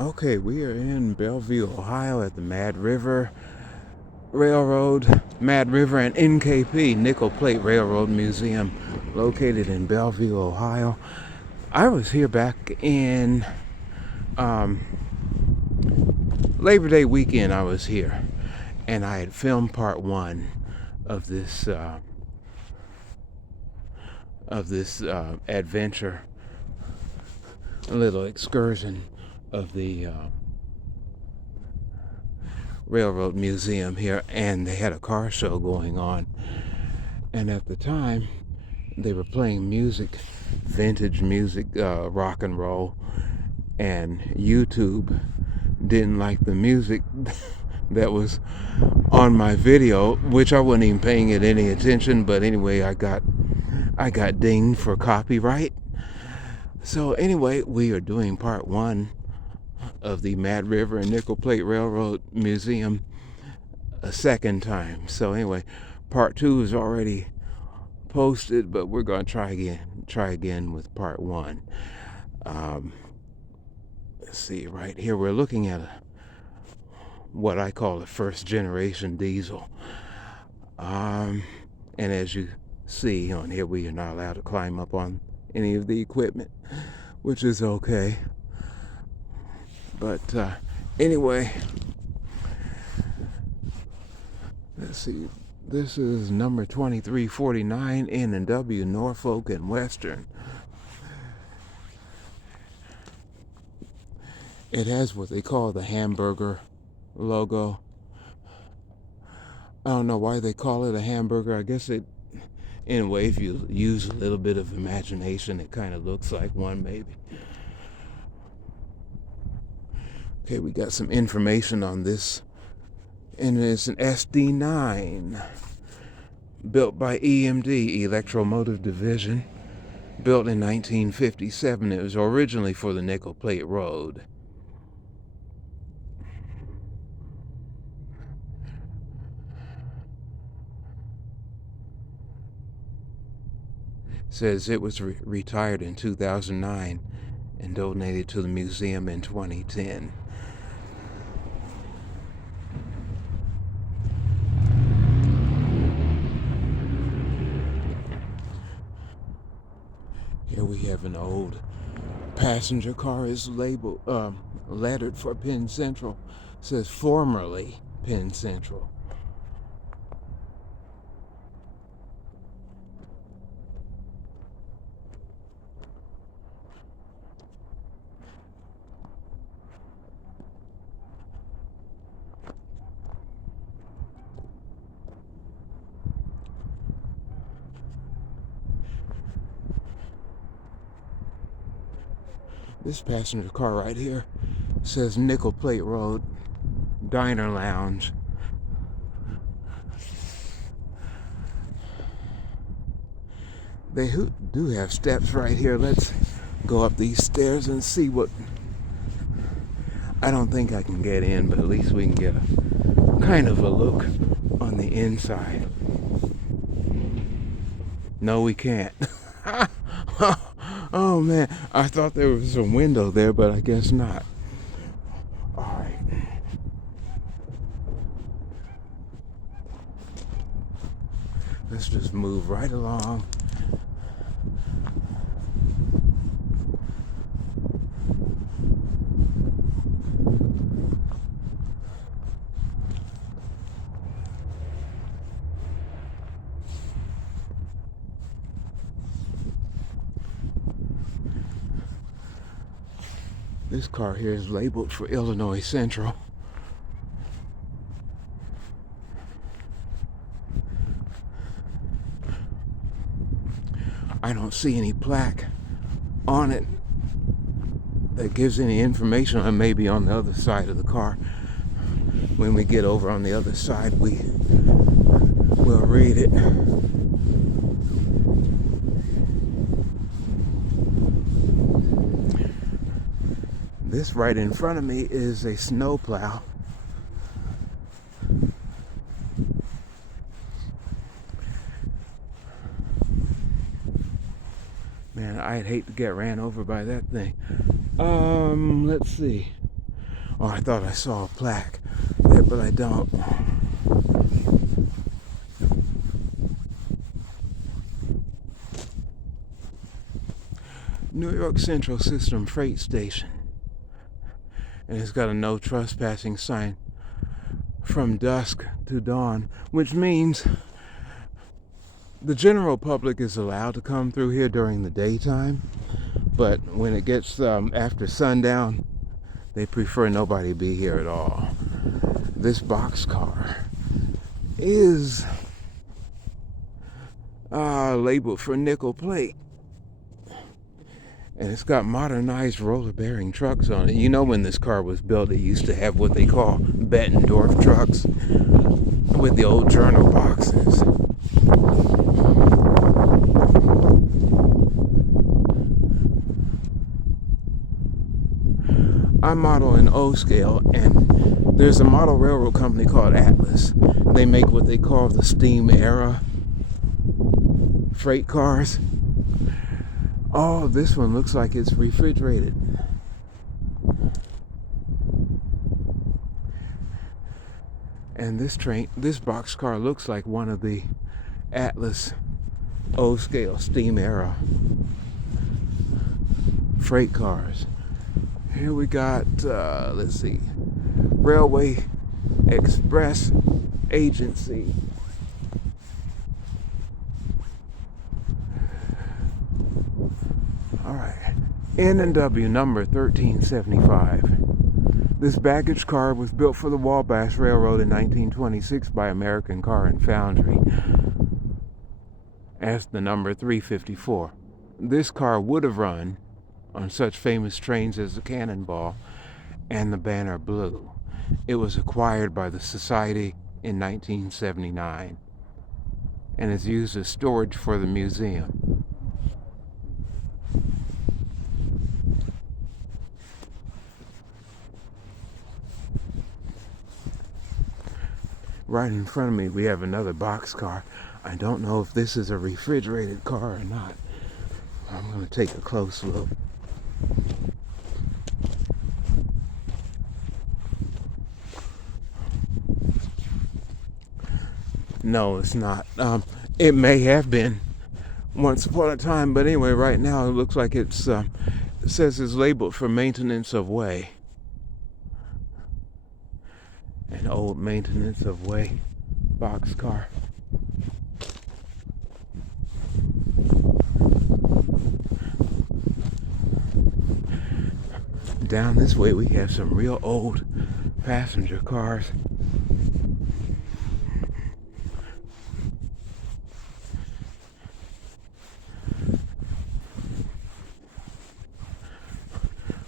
Okay, we are in Bellevue, Ohio at the Mad River Railroad, Mad River and NKP Nickel Plate Railroad Museum located in Bellevue, Ohio. I was here back in um, Labor Day weekend. I was here and I had filmed part one of this adventure, a little excursion of the Railroad Museum here, and they had a car show going on. And at the time, they were playing music, vintage music, rock and roll, and YouTube didn't like the music that was on my video, which I wasn't even paying it any attention. But anyway, I got dinged for copyright. So anyway, we are doing part one of the Mad River and Nickel Plate Railroad Museum a second time. So anyway, part two is already posted, but we're going to try again with part one. Let's see, right here we're looking at what I call a first generation diesel. And as you see on here, we are not allowed to climb up on any of the equipment, which is okay. But anyway, let's see. This is number 2349 N&W Norfolk and Western. It has what they call the hamburger logo. I don't know why they call it a hamburger. I guess anyway, if you use a little bit of imagination, it kind of looks like one maybe. Okay, we got some information on this. And it's an SD9 built by EMD, Electromotive Division, built in 1957. It was originally for the Nickel Plate Road. Says it was retired in 2009 and donated to the museum in 2010. Here we have an old passenger car. Is labeled, lettered for Penn Central. It says formerly Penn Central. This passenger car right here says Nickel Plate Road Diner Lounge. They do have steps right here. Let's go up these stairs and see what. I don't think I can get in, but at least we can get a kind of a look on the inside. No, we can't. Oh man, I thought there was a window there, but I guess not. Alright. Let's just move right along. This car here is labeled for Illinois Central. I don't see any plaque on it that gives any information. On maybe on the other side of the car. When we get over on the other side, we will read it. This right in front of me is a snowplow. Man, I'd hate to get ran over by that thing. Let's see. Oh, I thought I saw a plaque there, but I don't. New York Central System Freight Station. And it's got a no trespassing sign from dusk to dawn, which means the general public is allowed to come through here during the daytime, but when it gets after sundown, they prefer nobody be here at all. This boxcar is labeled for nickel plate, and it's got modernized roller bearing trucks on it. You know, when this car was built, it used to have what they call Bettendorf trucks with the old journal boxes. I model in O scale, and there's a model railroad company called Atlas. They make what they call the steam era freight cars. Oh, this one looks like it's refrigerated. And this boxcar looks like one of the Atlas O-scale steam era freight cars. Here we got, let's see, Railway Express Agency. All right, N&W number 1375. This baggage car was built for the Wabash Railroad in 1926 by American Car and Foundry as the number 354. This car would have run on such famous trains as the Cannonball and the Banner Blue. It was acquired by the Society in 1979 and is used as storage for the museum. Right in front of me we have another boxcar. I don't know if this is a refrigerated car or not. I'm going to take a close look. No, it's not. It may have been once upon a time, but anyway, right now it looks like it says it's labeled for maintenance of way. An old maintenance of way boxcar. Down this way we have some real old passenger cars.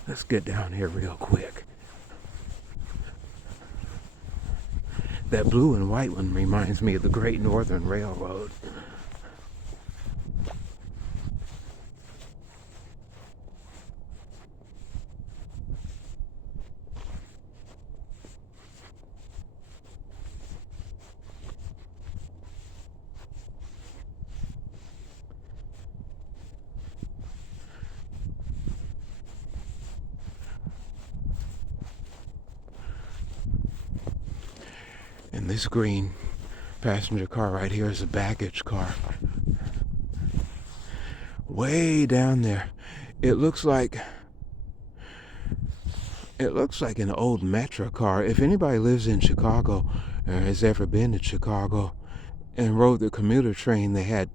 Let's get down here real quick. That blue and white one reminds me of the Great Northern Railroad. And this green passenger car right here is a baggage car. Way down there. It looks like an old Metro car. If anybody lives in Chicago or has ever been to Chicago and rode the commuter train, they had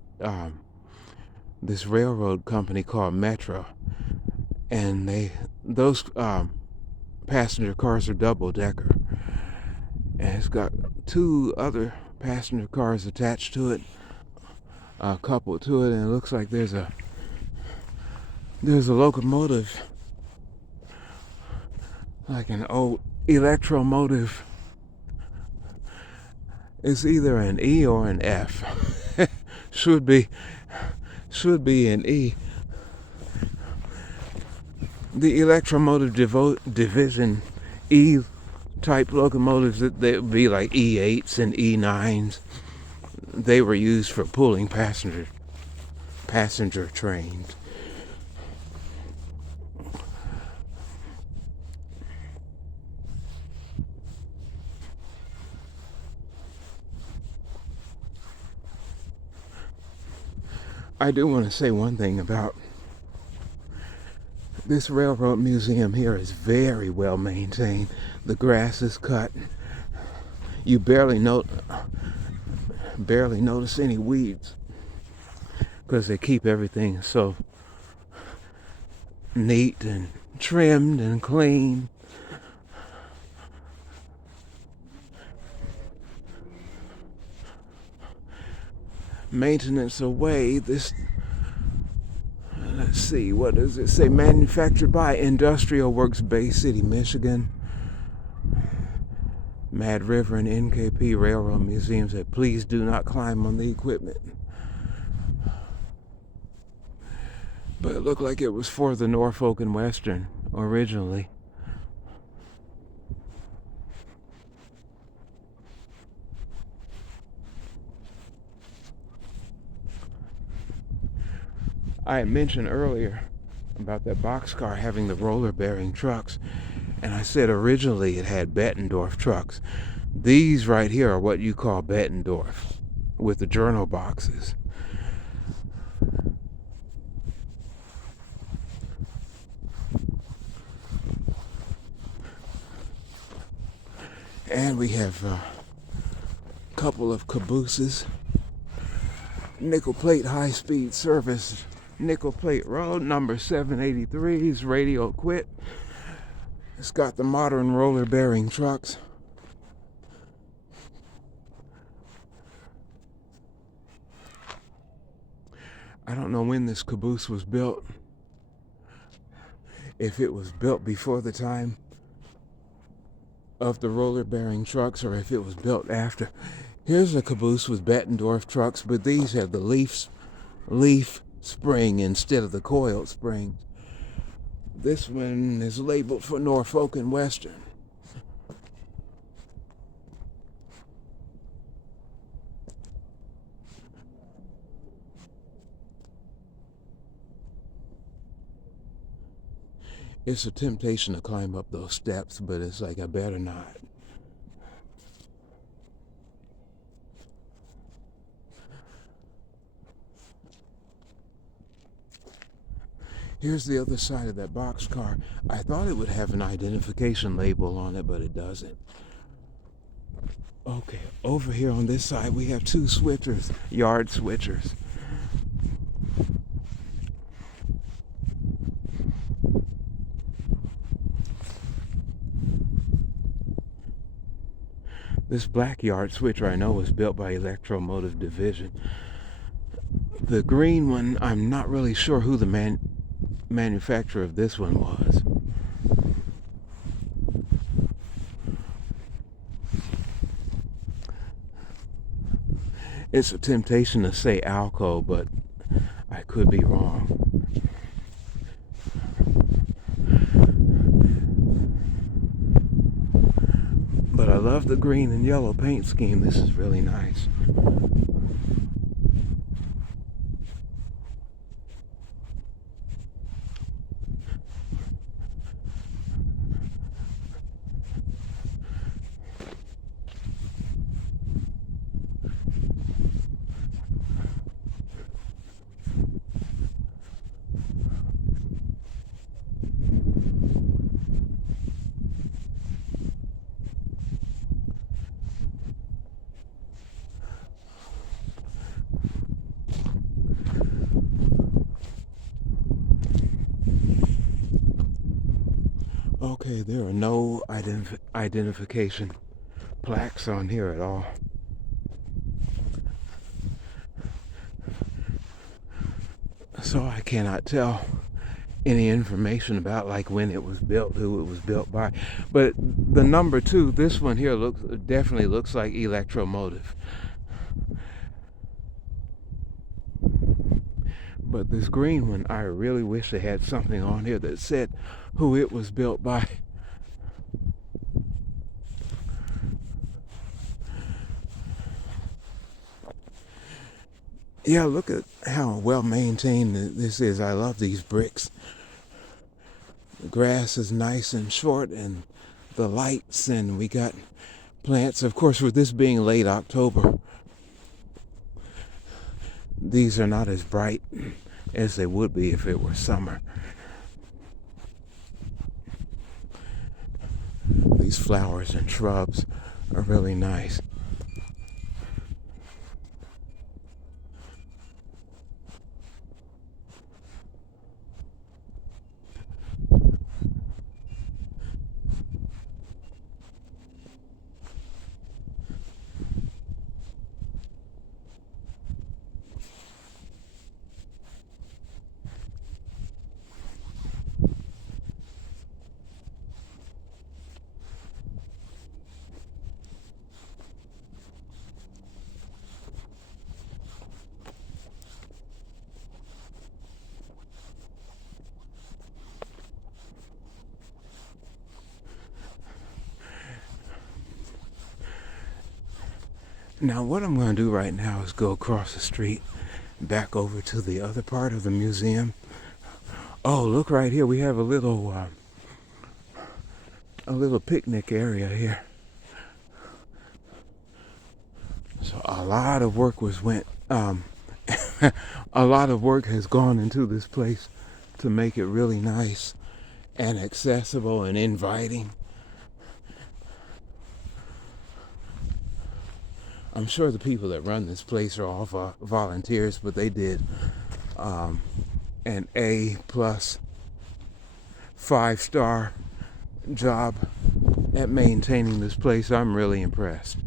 this railroad company called Metro, and those passenger cars are double-decker. And it's got two other passenger cars attached to it, coupled to it, and it looks like there's a locomotive, like an old electromotive. It's either an E or an F. should be an E. The electromotive division E type locomotives, that they would be like E8s and E9s. They were used for pulling passenger trains. I do want to say one thing about this railroad museum here is very well maintained. The grass is cut. You barely notice any weeds because they keep everything so neat and trimmed and clean. Maintenance away. This, let's see, what does it say? Manufactured by Industrial Works, Bay City, Michigan. Mad River and NKP Railroad Museum said, please do not climb on the equipment. But it looked like it was for the Norfolk and Western originally. I had mentioned earlier about that boxcar having the roller bearing trucks, and I said originally it had Bettendorf trucks. These right here are what you call Bettendorf, with the journal boxes. And we have a couple of cabooses. Nickel plate high-speed service, Nickel Plate Road, number 783's radio quit. It's got the modern roller bearing trucks. I don't know when this caboose was built. If it was built before the time of the roller bearing trucks or if it was built after. Here's a caboose with Bettendorf trucks, but these have the leaf spring instead of the coiled spring. This one is labeled for Norfolk and Western. It's a temptation to climb up those steps, but it's like I better not. Here's the other side of that boxcar. I thought it would have an identification label on it, but it doesn't. Okay, over here on this side we have two switchers, yard switchers. This black yard switcher I know was built by Electromotive Division. The green one, I'm not really sure who the manufacturer of this one was. It's a temptation to say Alco, but I could be wrong. But I love the green and yellow paint scheme. This is really nice. Okay, there are no identification plaques on here at all. So I cannot tell any information about like when it was built, who it was built by. But the number 2, this one here definitely looks like Electromotive. But this green one, I really wish they had something on here that said who it was built by. Yeah, look at how well maintained this is. I love these bricks. The grass is nice and short, and the lights, and we got plants. Of course, with this being late October, These are not as bright as they would be if it were summer. These flowers and shrubs are really nice. Now what I'm going to do right now is go across the street back over to the other part of the museum. Oh, look right here. We have a little picnic area here. So a lot of work a lot of work has gone into this place to make it really nice and accessible and inviting. I'm sure the people that run this place are all volunteers, but they did an A+ 5-star job at maintaining this place. I'm really impressed.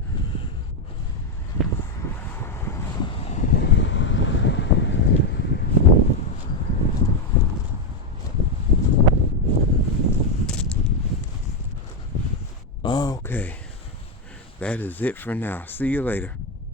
Okay, that is it for now. See you later.